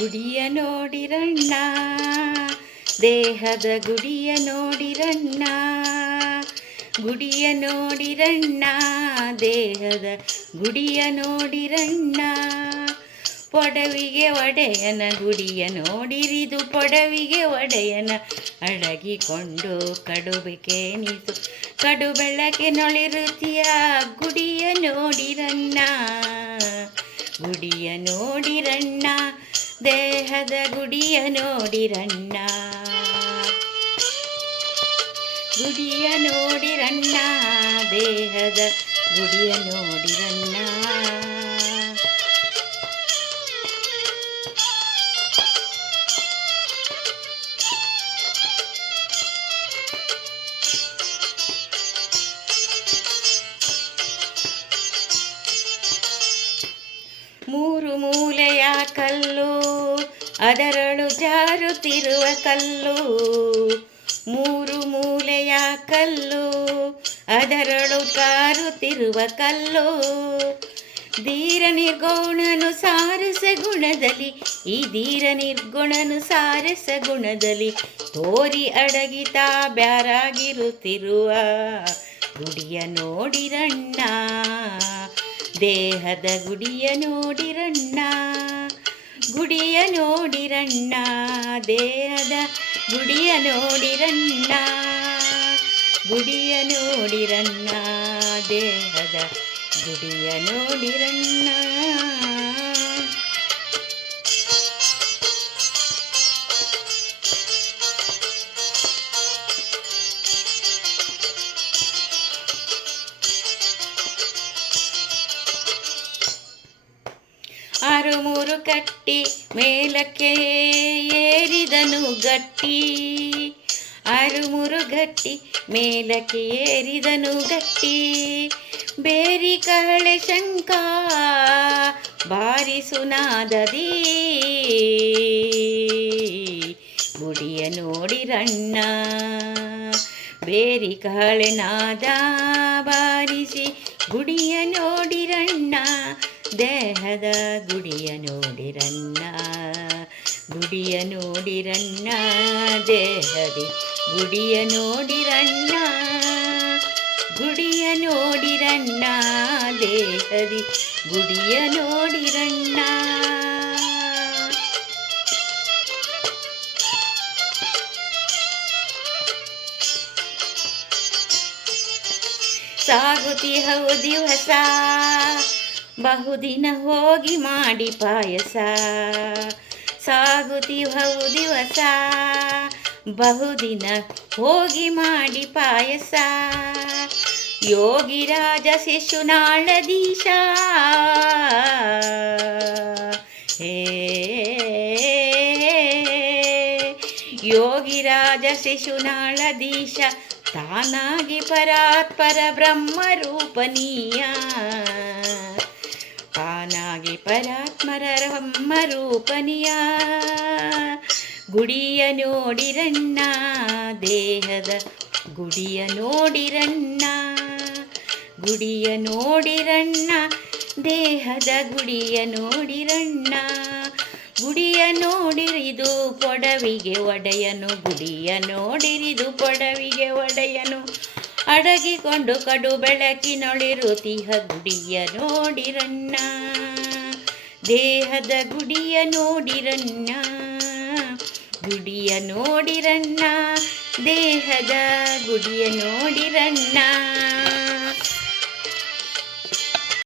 ಗುಡಿಯ ನೋಡಿರಣ್ಣ, ದೇಹದ ಗುಡಿಯ ನೋಡಿರಣ್ಣ ಗುಡಿಯ ನೋಡಿರಣ್ಣ, ದೇಹದ ಗುಡಿಯ ನೋಡಿರಣ್ಣ. ಪೊಡವಿಗೆ ಒಡೆಯನ ಗುಡಿಯ ನೋಡಿರಿದು, ಪೊಡವಿಗೆ ಒಡೆಯನ ಅಡಗಿಕೊಂಡು ಕಡುಬಿಕೆನಿಸು ಕಡು ಬೆಳಕೆ ನೊಳಿರುತಿಯ ಗುಡಿಯ ನೋಡಿರಣ್ಣ ಗುಡಿಯ ನೋಡಿರಣ್ಣ. ದೇಹದ ಗುಡಿಯ ನೋಡಿರಣ್ಣ ಗುಡಿಯ ನೋಡಿರಣ್ಣ ದೇಹದ ಗುಡಿಯ ನೋಡಿರಣ್ಣ ಮೂರು ಮೂಲೆಯ ಕಲ್ಲು ಅದರಳು ಜಾರುತ್ತಿರುವ ಕಲ್ಲು, ಮೂರು ಮೂಲೆಯ ಕಲ್ಲು, ಅದರಳು ಕಾರುತ್ತಿರುವ ಕಲ್ಲು. ಧೀರ ನಿರ್ಗುಣನು ಸಾರಸ ಗುಣದಲ್ಲಿ, ಈ ಧೀರ ನಿರ್ಗುಣನು ಸಾರಸ ಗುಣದಲ್ಲಿ ತೋರಿ ಅಡಗಿತ ಬ್ಯಾರಾಗಿರುತ್ತಿರುವ ಗುಡಿಯ ನೋಡಿರಣ್ಣ, ದೇಹದ ಗುಡಿಯ ನೋಡಿರಣ್ಣ. ಗುಡಿಯ ನೋಡಿರಣ್ಣ ದೇಹದ ಗುಡಿಯ ನೋಡಿರಣ್ಣ ಗುಡಿಯ ನೋಡಿರಣ್ಣ ದೇಹದ ಗುಡಿಯ ನೋಡಿರಣ್ಣ. ಮೂರು ಕಟ್ಟಿ, ಮೇಲಕ್ಕೆ ಏರಿದನು ಗಟ್ಟಿ. ಆರು ಮೂರು ಗಟ್ಟಿ, ಮೇಲಕ್ಕೆ ಏರಿದನು ಗಟ್ಟಿ. ಬೇರಿ ಕಹಳೆ ಶಂಕ ಬಾರಿಸುನಾದದಿ ಗುಡಿಯ ನೋಡಿರಣ್ಣ ಬೇರಿ ಕಹಳೆ ನಾದ ಬಾರಿಸಿ. ಗುಡಿಯ ನೋಡಿರಣ್ಣ ದೇಹದ ಗುಡಿಯ ಗುಡಿಯ ನೋಡಿರಣ್ಣ ದೇಹದಿ ಗುಡಿಯ ನೋಡಿರಣ್ಣ ಗುಡಿಯ ನೋಡಿರಣ್ಣ ದೇಹರಿ ಗುಡಿಯ ನೋಡಿರಣ್ಣ ಸಾಗುತ್ತಿಹವು ದಿವಸ ಬಹುದಿನ ಹೋಗಿ ಮಾಡಿ ಪಾಯಸ. ಸಾಗುತ್ತಿಹವು ದಿವಸ. ಬಹುದಿನ ಹೋಗಿ ಮಾಡಿ ಪಾಯಸ. ಯೋಗಿರಾಜ ಶಿಶುನಾಳದೀಶ ಹೇ ಯೋಗಿರಾಜ ಶಿಶುನಾಳದೀಶ ತಾನಾಗಿ ಪರಾತ್ಪರ ಬ್ರಹ್ಮರೂಪನೀಯ ತಾನಾಗಿ ಪರಾತ್ಮರ ರೂಪನಿಯ. ಗುಡಿಯ ನೋಡಿರಣ್ಣ, ದೇಹದ ಗುಡಿಯ ನೋಡಿರಣ್ಣ. ಗುಡಿಯ ನೋಡಿರಣ್ಣ, ದೇಹದ ಗುಡಿಯ ನೋಡಿರಣ್ಣ. ಗುಡಿಯ ನೋಡಿರಿದು ಪೊಡವಿಗೆ ಒಡೆಯನು, ಗುಡಿಯ ನೋಡಿರಿದು ಪೊಡವಿಗೆ ಒಡೆಯನು. ಅಡಗಿಕೊಂಡು ಕಡು ಬೆಳಕಿನೊಳಿರುತಿಹ ಗುಡಿಯ ನೋಡಿರಣ್ಣ. ದೇಹದ ಗುಡಿಯ ನೋಡಿರಣ್ಣ. ಗುಡಿಯ ನೋಡಿರಣ್ಣ. ದೇಹದ ಗುಡಿಯ ನೋಡಿರಣ್ಣ.